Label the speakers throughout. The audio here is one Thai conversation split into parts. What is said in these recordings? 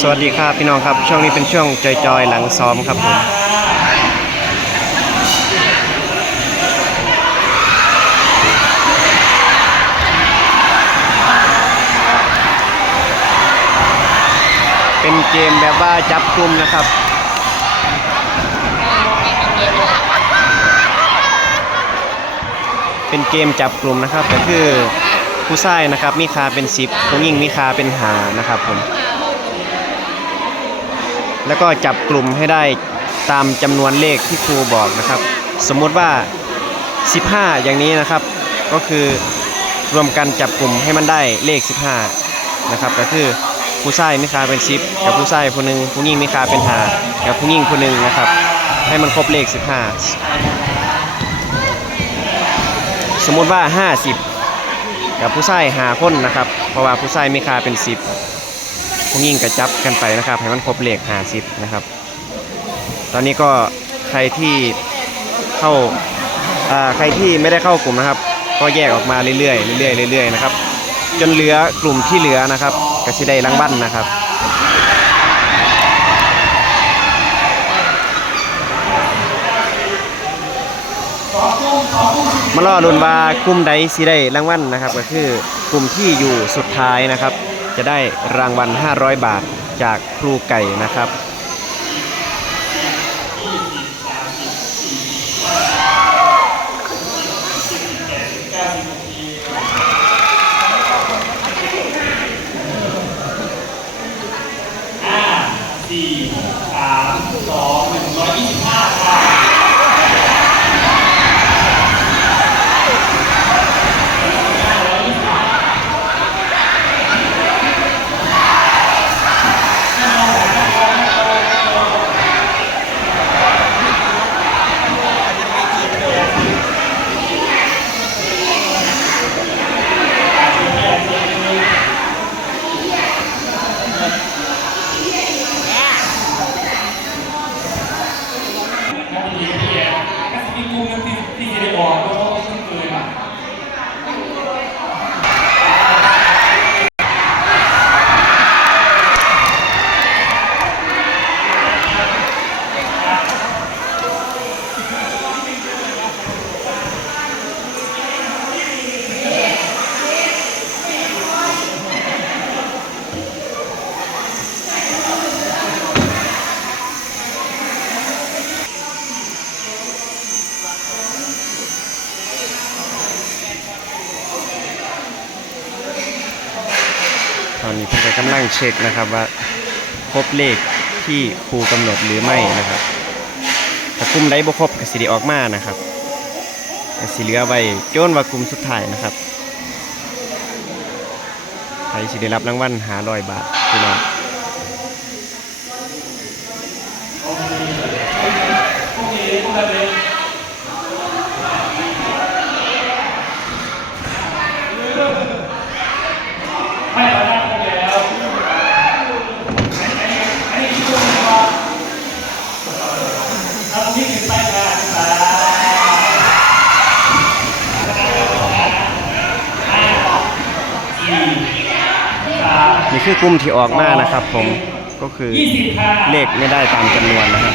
Speaker 1: สวัสดีครับพี่น้องครับ ช่วงนี้เป็นช่วงจอยๆ หลังซ้อมครับผมเป็นเกมแบบว่าจับกลุ่มนะครับเป็นเกมจับกลุ่มนะครับก็คือผู้ชายนะครับมีคาเป็นสิบผู้หญิงมีคาเป็นหานะครับผม แล้วก็จับกลุ่มให้ได้ตามจำนวนเลขที่ครูบอกนะครับ สมมุติว่า 15 อย่างนี้นะครับ ก็คือรวมกันจับกลุ่มให้มันได้เลข 15 นะครับ ก็คือผู้ชายมีคาเป็น10กับผู้ชายคนหนึ่งผู้หญิงมีคาเป็นหากับผู้หญิงคนหนึ่งนะครับ ให้มันครบเลข 15 สมมุติว่า 50 กับผู้ชายหาคนนะครับ เพราะว่าผู้ชายมีคาเป็น 10 ผู้หญิงกระจับกันไปนะครับ ให้มันครบเลข50นะครับ ตอนนี้ก็ใครที่เข้าอ่าใครที่ไม่ได้เข้ากลุ่มนะครับ ก็แยกออกมาเรื่อยๆเรื่อยๆเรื่อยๆนะครับ จนเหลือกลุ่มที่เหลือนะครับก็สิได้รางวัลนนะครับมารอรุนว่ากลุ่มใดสิได้รางวัลนะครับ ก็คือกลุ่มที่อยู่สุดท้ายนะครับ จะได้รางวัล 500 บาทจากครูไก่นะครับ
Speaker 2: มีกลุ่มหนึงที่ที่จะได้ออกเพราะว่ามันเกินอะ
Speaker 1: ต อนนี้เพิ่นกำลังเช็คนะครับว่าครบเลขที่ครูกำหนดหรือไม่นะครับถ้ากลุ่มใดบ่ครบก็สิได้ออกมานะครับก็สิเหลือไว้โจนว่ากลุ่มสุดท้ายนะครับใครสิได้รับรางวัลหาร้อยบาทพี่น้อง
Speaker 2: ไม่เอาได้ครบแล้วอันนี้คือกลุ่มที่ว่าเอาที่ถึงไปค่ะสามสี่สาม
Speaker 1: นี่ คือกลุ่มที่ออกมานะครับ ผมก็คือเลขไม่ได้ตามจำนวนนะครับ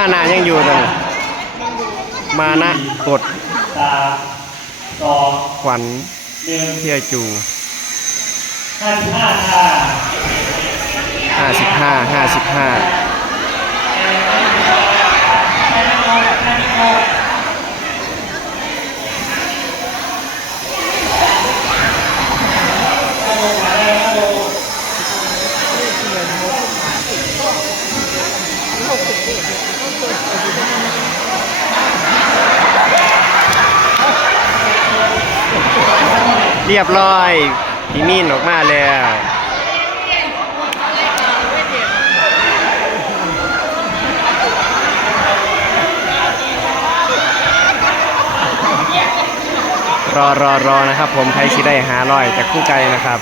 Speaker 1: มานายังอยู่ตอนนี้มานะกด
Speaker 2: สามสอง
Speaker 1: ขวัญ
Speaker 2: หนึ่ง
Speaker 1: เทียจู
Speaker 2: ห้าสิบห้าค่ะ
Speaker 1: 55 55 เรียบร้อยพี่มีนออกมาแล้วรอรอรอนะครับ ผมใครชิได้หาร้อยจากคู่ไกลนะครับ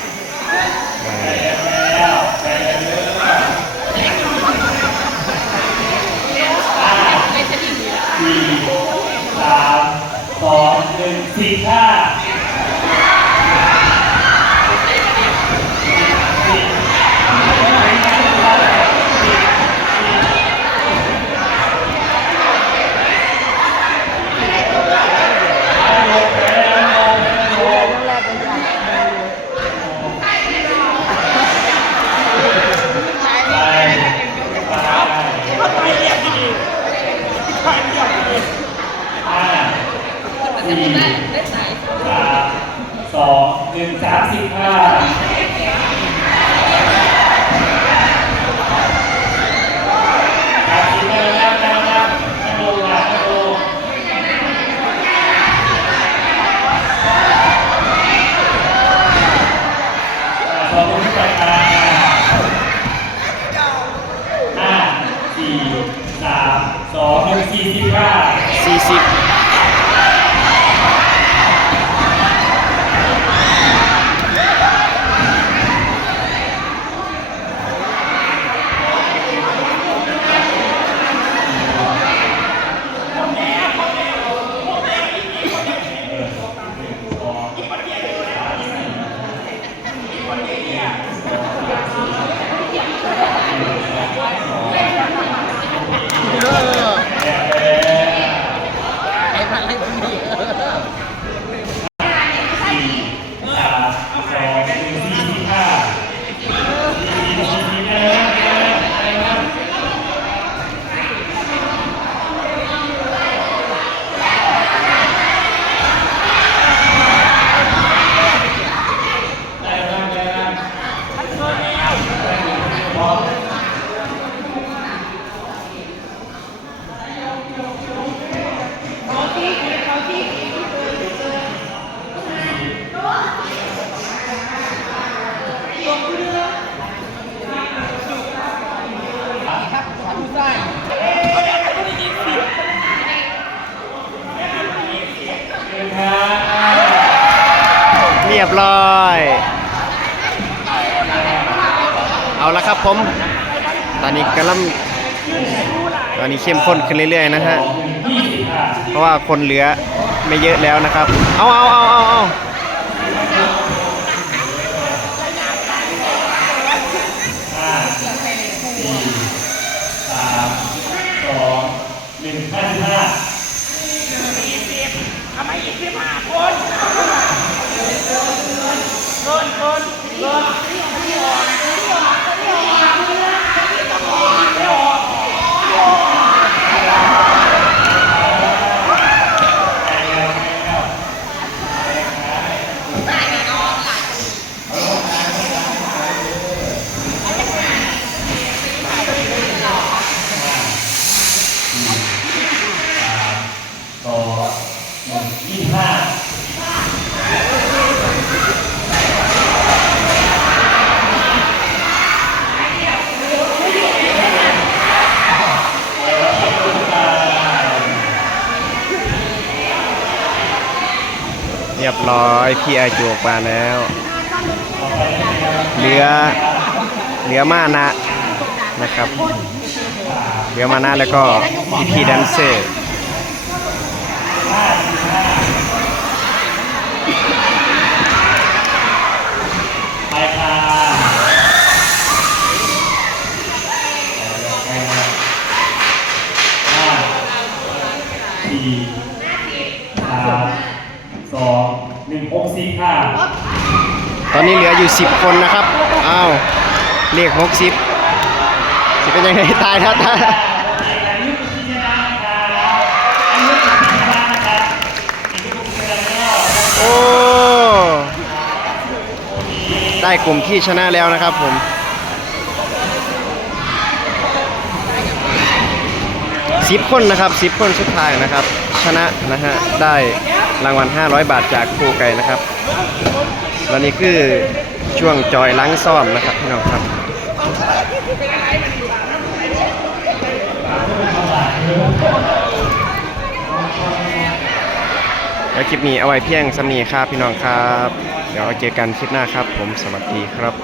Speaker 2: สามสองหนึ่งสี่ห้า สี่สามสองหนึ่งสามสิบห้าครับสิบห้าแล้วนั่งนั่งนั่งลงนะนั่งลงสองมือขึ้นไปครับห้าสี่สามสองหนึ่งสี่สิบห้า
Speaker 1: สี่สิบ
Speaker 2: สี่สามสองหนึ่งสี่สิบห้าสี่สิบห้า
Speaker 1: เรียบร้อย เอาละครับผม ตอนนี้กำลังตอนนี้เข้มข้นขึ้นเรื่อยๆนะฮะ เพราะว่าคนเหลือ ไม่เยอะแล้วนะครับ เอาเอาเอาเอาเอา
Speaker 2: สามสองหนึ่งห้าสิบห้า สองหนึ่งยี่สิบห้า
Speaker 1: เร้อย พี่ไอจูออกมาแล้ว เหลือ เหลือมานะนะครับ เหลือมานะแล้วก็พี่พี่แดนเซอร์
Speaker 2: ไปค่ะห้าสี่สามสองหนึ่งหกสี่ค่ะ
Speaker 1: ตอนนี้เหลืออยู่ 10 คนนะครับ อ้าวเลข60สิเป็นยังไงตายแล้วตาย
Speaker 2: อายุพิจารณาค่ะอายุพิจารณาค่ะอายุพิจารณา
Speaker 1: โอ้ได้กลุ่มที่ชนะแล้วนะครับผมสิบคนนะครับสิบคนสุดท้ายนะครับ ชนะนะฮะได้ รางวัล 500 บาทจากครูไก่นะครับและนี่คือช่วงจอยล้างซ่อมนะครับพี่น้องครับแล้วคลิปนี้เอาไว้เพียงสำนีครับพี่น้องครับ เดี๋ยวเจอกันคลิปหน้าครับ ผมสวัสดีครับ